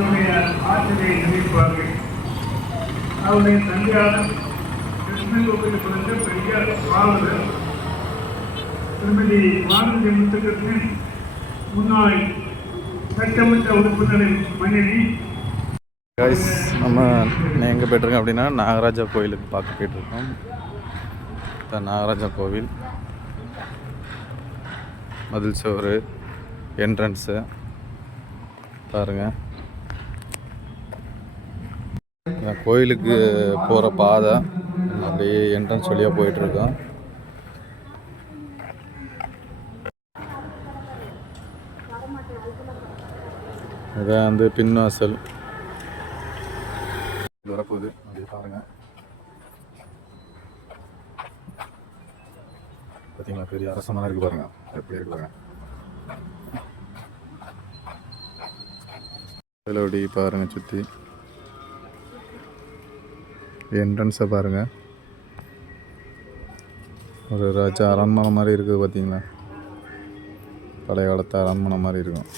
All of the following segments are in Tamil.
தன்னுடைய ஆற்றலை நினைப்பார்கள். அவருடைய தந்தையான கிருஷ்ணன் பிறந்த பெரிய பாவலர் திருமதி வானதி முத்துகிருஷ்ணன் முன்னாள் சட்டமன்ற உறுப்பினரின் மனைவி. கைஸ் நம்ம எங்கே போய்ட்டுருக்கோம் அப்படின்னா நாகராஜா கோயிலுக்கு பார்க்க போயிட்டுருக்கோம். இந்த நாகராஜா கோவில். மதில் சோறு என்ட்ரன்ஸு பாருங்கள் கோயிலுக்கு போகிற பாதை அப்படியே என்ட்ரன்ஸ் வழியாக போயிட்டுருக்கோம். இதான் வந்து பின்வாசல். வரப்போகுது. அப்படியே பாருங்க. பார்த்தீங்களா? பெரிய அரசமாக இருக்கு பாருங்க. எப்படி இருக்கு பாருங்க. இதில் அப்படி பாருங்க சுற்றி என்ட்ரன்ஸை பாருங்கள் ஒரு ராஜா அரண்மனை மாதிரி இருக்குது பார்த்தீங்களா? பழைய காலத்து அரண்மனை மாதிரி இருக்கும்.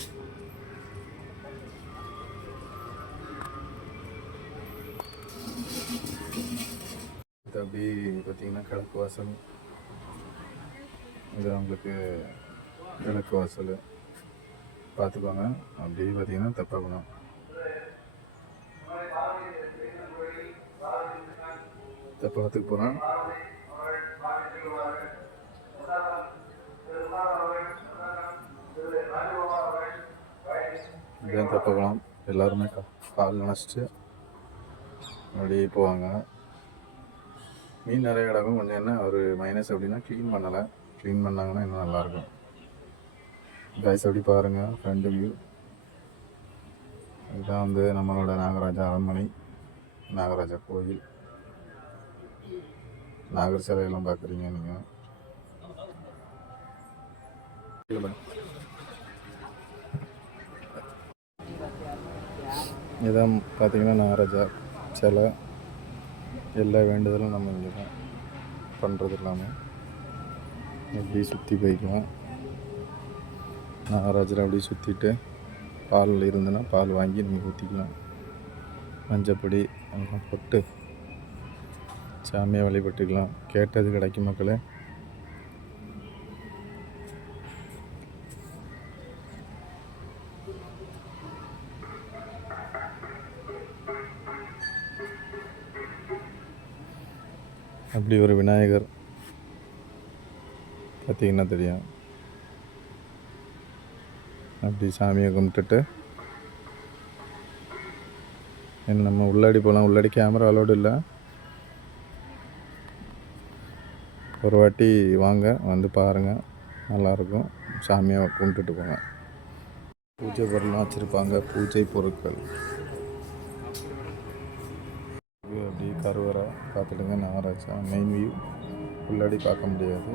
அப்படி பார்த்தீங்கன்னா கிழக்கு வாசல். இது உங்களுக்கு கிழக்கு வாசல். பார்த்துக்கோங்க. தப்பாக பார்த்தீங்கன்னா தப்பாகணும் தப்பாகத்துக்கு இதே இதுதான் தப்பாகலாம் எல்லாருமே கா- கால் நினச்சிட்டு அப்படியே போவாங்க. மீன் நிறைய கிடக்கும். கொஞ்சம் என்ன ஒரு மைனஸ் அப்படின்னா க்ளீன் பண்ணலை. க்ளீன் பண்ணாங்கன்னா இன்னும் நல்லாயிருக்கும். கைஸ் அப்படி பாருங்கள் ஃப்ரண்ட் வியூ இதுதான் வந்து நம்மளோட நாகராஜா அரண்மனை. நாகராஜா கோயில். நாகர் சிலையெல்லாம் பார்க்குறீங்க நீங்கள் இதான் பார்த்தீங்கன்னா நாகராஜா சிலை. எல்லா வேண்டுதலும் நம்ம இங்கே தான் பண்ணுறது இல்லாமல் அப்படியே சுற்றி போய்க்கலாம். நாகராஜரை அப்படியே சுற்றிட்டு பால் இருந்ததுன்னா பால் வாங்கி நம்ம ஊற்றிக்கலாம் மஞ்சப்பொடி அங்கே போட்டு. சாமியை வழிபட்டுக்கலாம். கேட்டது கிடைக்கும் மக்களே. அப்படி ஒரு விநாயகர் பார்த்தீங்கன்னா தெரியும். அப்படி சாமியை கும்பிட்டுட்டு என்ன நம்ம உள்ளாடி போகலாம். உள்ளாடி கேமரா அலோடு இல்லை. ஒரு வாட்டி வாங்க வந்து பாருங்கள் நல்லாயிருக்கும் சாமியாக கும்பிட்டுட்டு போங்க. பூஜை பொருள்லாம் வச்சுருப்பாங்க. பூஜை பொருட்கள். இது அப்படி கருவறை. பார்த்துடுங்க நாகராஜா மெயின் வியூ உள்ளாடி பார்க்க முடியாது.